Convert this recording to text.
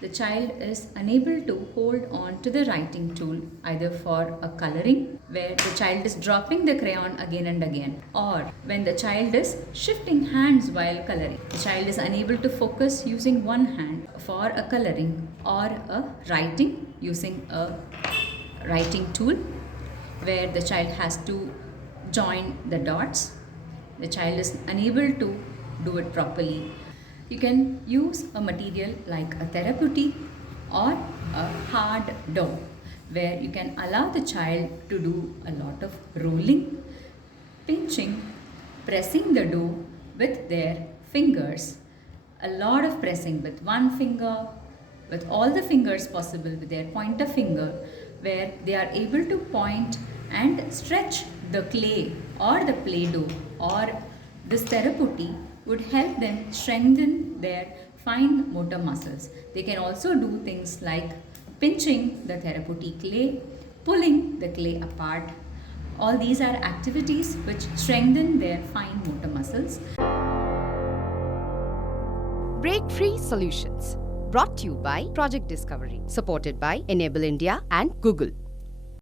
the child is unable to hold on to the writing tool, either for a coloring, where the child is dropping the crayon again and again, or when the child is shifting hands while coloring. The child is unable to focus using one hand for a coloring or a writing using a writing tool, where the child has to join the dots. The child is unable to do it properly. You can use a material like a therapeutic or a hard dough, where you can allow the child to do a lot of rolling, pinching, pressing the dough with their fingers, a lot of pressing with one finger, with all the fingers possible, with their pointer finger, where they are able to point and stretch the clay or the play dough or this therapeutic would help them strengthen their fine motor muscles. They can also do things like pinching the therapeutic clay, pulling the clay apart. All these are activities which strengthen their fine motor muscles. Breakfreesolutions, brought to you by Project Discovery, supported by Enable India and Google.